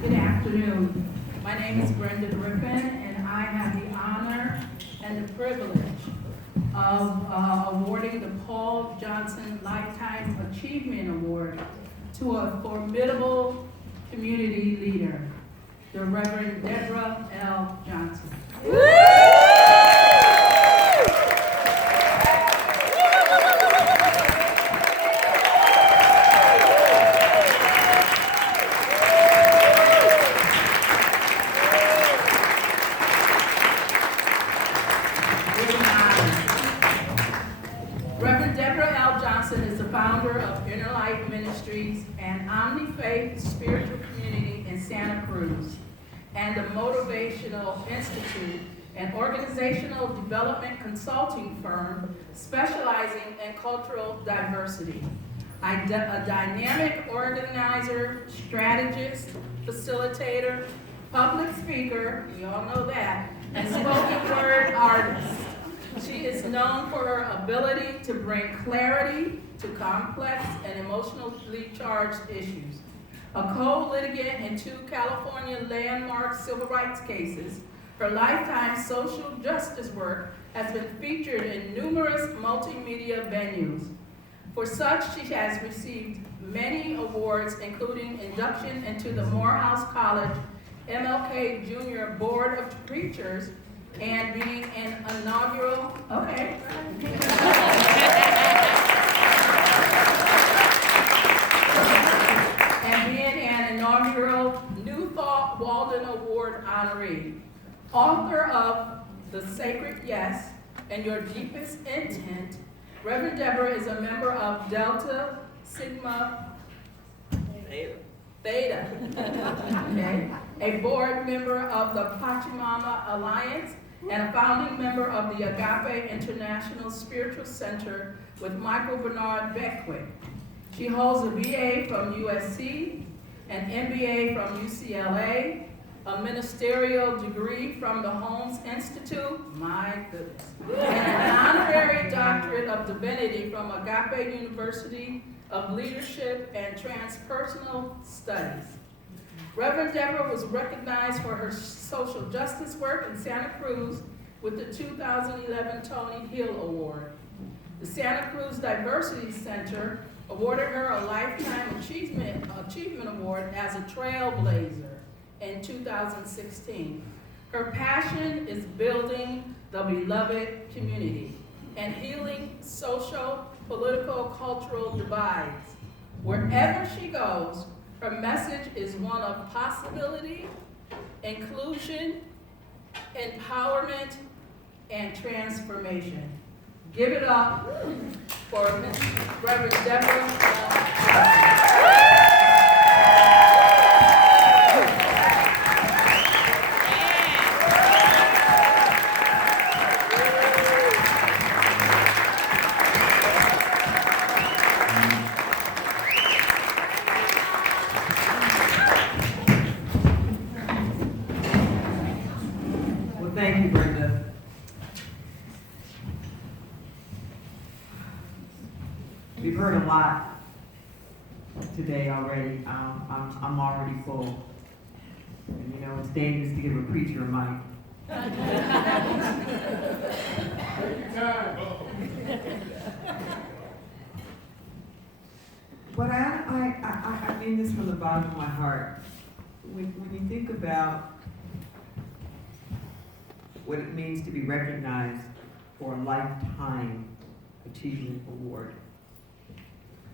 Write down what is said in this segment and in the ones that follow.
Good afternoon. My name is Brenda Griffin, and I have the honor and the privilege of awarding the Paul Johnson Lifetime Achievement Award to a formidable community leader, the Reverend Deborah L. Johnson. Reverend Deborah L. Johnson is the founder of Inner Life Ministries and Omni-Faith Spiritual Community in Santa Cruz, and the Motivational Institute, an organizational development consulting firm specializing in cultural diversity. A dynamic organizer, strategist, facilitator, public speaker, we all know that, and spoken word artist. She is known for her ability to bring clarity to complex and emotionally charged issues. A co-litigant in 2 California landmark civil rights cases, her lifetime social justice work has been featured in numerous multimedia venues. For such, she has received many awards, including induction into the Morehouse College MLK Jr. Board of Preachers, and being an inaugural, New Thought Walden Award honoree. Author of The Sacred Yes and Your Deepest Intent, Reverend Deborah is a member of Delta Sigma Theta, okay, a board member of the Pachamama Alliance, and a founding member of the Agape International Spiritual Center with Michael Bernard Beckwith. She holds a BA from USC, an MBA from UCLA, a ministerial degree from the Holmes Institute, my goodness, and an honorary doctorate of divinity from Agape University of Leadership and Transpersonal Studies. Reverend Deborah was recognized for her social justice work in Santa Cruz with the 2011 Tony Hill Award. The Santa Cruz Diversity Center awarded her a Lifetime Achievement Award as a trailblazer in 2016. Her passion is building the beloved community and healing social, political, cultural divides. Wherever she goes, her message is one of possibility, inclusion, empowerment, and transformation. Give it up for Reverend Deborah Johnson. Thank you, Brenda. We've heard a lot today already. I'm already full. And you know, it's dangerous to give a preacher a mic. But I mean this from the bottom of my heart. When you think about what it means to be recognized for a Lifetime Achievement Award.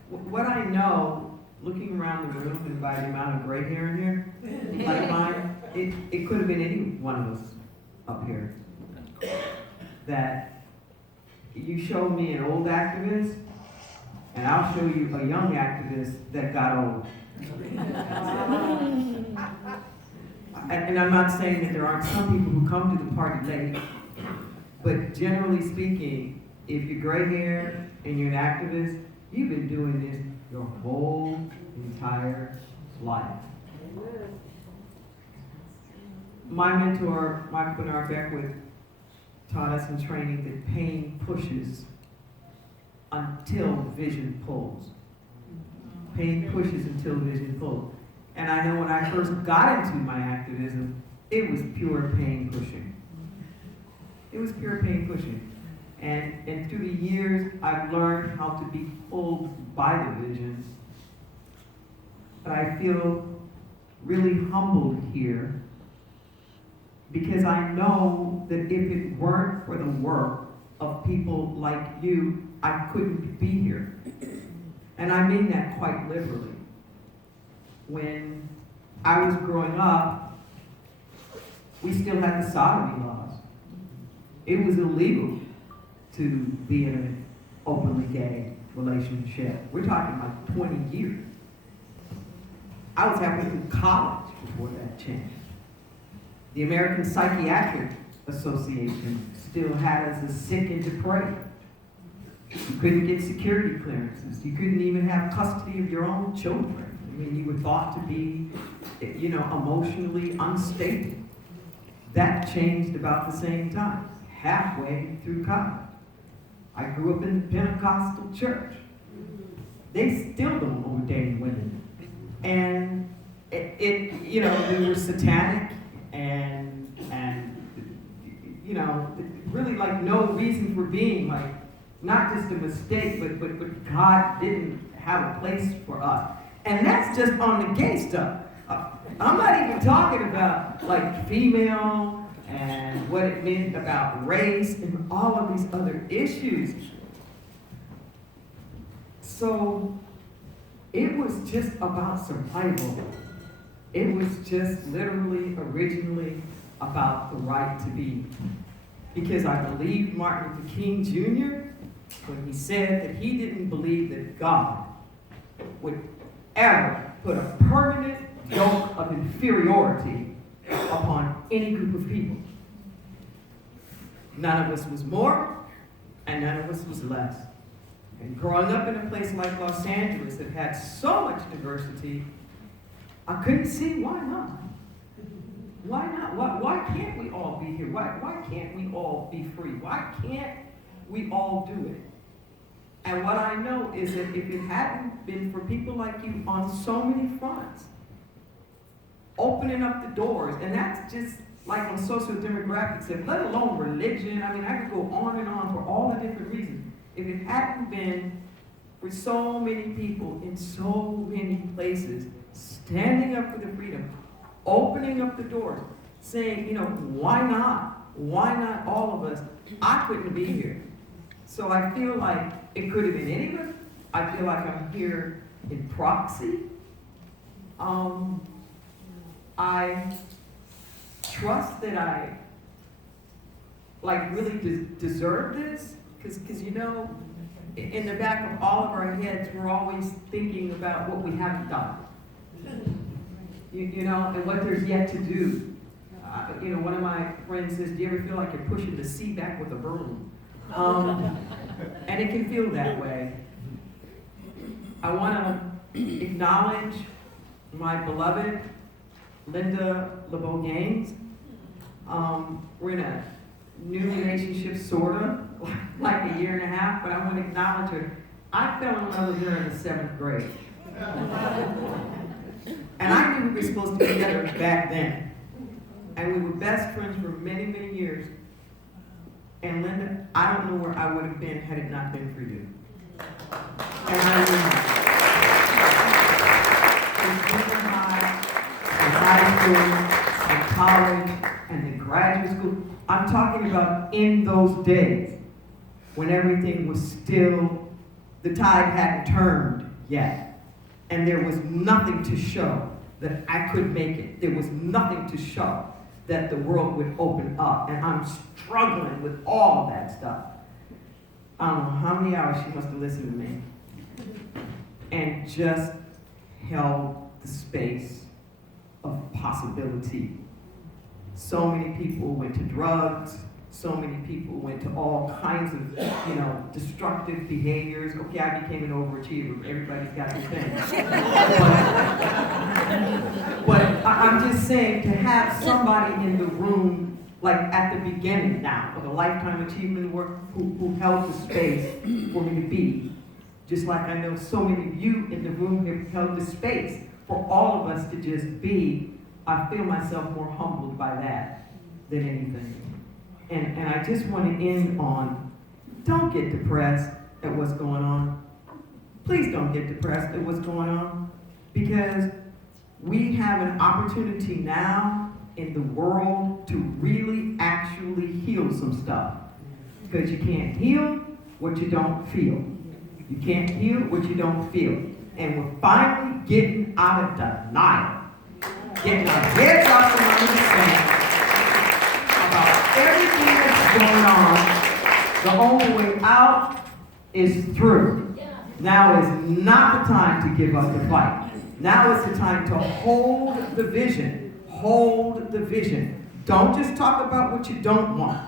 What I know, looking around the room and by the amount of gray hair in here, like mine, it could have been any one of us up here. That you show me an old activist, and I'll show you a young activist that got old. And I'm not saying that there aren't some people who come to the party late, but generally speaking, if you're gray hair and you're an activist, you've been doing this your whole entire life. My mentor, Michael Bernard Beckwith, taught us in training that pain pushes until vision pulls. Pain pushes until vision pulls. And I know when I first got into my activism, it was pure pain pushing. It was pure pain pushing. And through the years, I've learned how to be pulled by the vision. But I feel really humbled here because I know that if it weren't for the work of people like you, I couldn't be here. And I mean that quite literally. When I was growing up, we still had the sodomy laws. It was illegal to be in an openly gay relationship. We're talking like 20 years. I was halfway through college before that changed. The American Psychiatric Association still had us as sick and depraved. You couldn't get security clearances. You couldn't even have custody of your own children. I mean, you were thought to be, emotionally unstable. That changed about the same time, halfway through college. I grew up in the Pentecostal church. They still don't ordain women. And we were satanic and really like no reason for being, like not just a mistake, but God didn't have a place for us. And that's just on the gay stuff. I'm not even talking about like female and what it meant about race and all of these other issues. So it was just about survival. It was just literally, originally about the right to be. Because I believe Martin Luther King Jr. when he said that he didn't believe that God would ever put a permanent yoke of inferiority upon any group of people. None of us was more, and none of us was less. And growing up in a place like Los Angeles that had so much diversity, I couldn't see why not. Why not? Why can't we all be here? Why can't we all be free? Why can't we all do it? And what I know is that if it hadn't been for people like you on so many fronts, opening up the doors, and that's just like on social demographics, let alone religion. I mean, I could go on and on for all the different reasons. If it hadn't been for so many people in so many places standing up for the freedom, opening up the doors, saying, why not? Why not all of us? I couldn't be here. So I feel like it could have been any of us. I feel like I'm here in proxy. I trust that I really deserve this, because in the back of all of our heads, we're always thinking about what we haven't done. And what there's yet to do. One of my friends says, do you ever feel like you're pushing the sea back with a broom? And it can feel that way. I want to acknowledge my beloved Linda LeBeau Gaines. We're in a new relationship, sort of, like a year and a half, but I want to acknowledge her. I fell in love with her in the 7th grade. And I knew we were supposed to be together back then. And we were best friends for many, many years. And Linda, I don't know where I would have been had it not been for you. And I in high school, and college, and in graduate school. I'm talking about in those days when everything was still, the tide hadn't turned yet. And there was nothing to show that I could make it. There was nothing to show that the world would open up. And I'm struggling with all of that stuff. I don't know how many hours she must have listened to me. And just held the space of possibility. So many people went to drugs. So many people went to all kinds of, destructive behaviors. Okay, I became an overachiever. Everybody's got their thing. But I'm just saying, to have somebody in the room, like at the beginning now of the Lifetime Achievement work, who held the space for me to be, just like I know so many of you in the room have held the space for all of us to just be, I feel myself more humbled by that than anything. And I just want to end on, don't get depressed at what's going on. Please don't get depressed at what's going on, because we have an opportunity now in the world to really actually heal some stuff. Because you can't heal what you don't feel. You can't heal what you don't feel. And we're finally getting out of denial. Getting our heads off the sand about everything that's going on. The only way out is through. Now is not the time to give up the fight. Now is the time to hold the vision. Hold the vision. Don't just talk about what you don't want.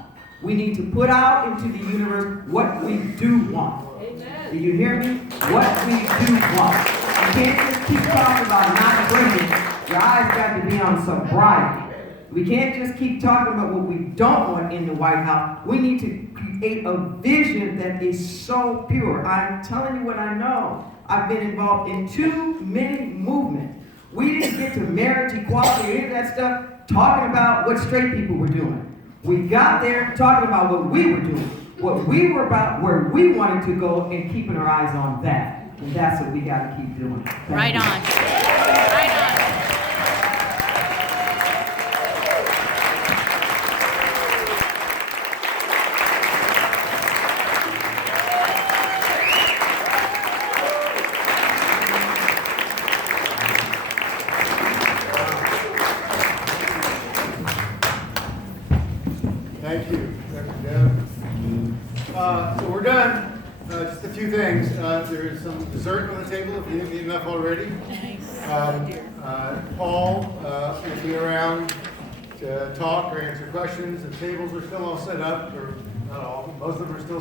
We need to put out into the universe what we do want. Amen. Do you hear me? What we do want. You can't just keep talking about not drinking. Your eyes got to be on sobriety. We can't just keep talking about what we don't want in the White House. We need to create a vision that is so pure. I'm telling you what I know. I've been involved in too many movements. We didn't get to marriage equality or any of that stuff talking about what straight people were doing. We got there talking about what we were doing, what we were about, where we wanted to go, and keeping our eyes on that. And that's what we got to keep doing. Right on. Right on. Thank you, Dr. Deb. So we're done. Just a few things. There's some dessert on the table if you didn't eat enough already. Paul will be around to talk or answer questions. The tables are still all set up, or not all, most of them are still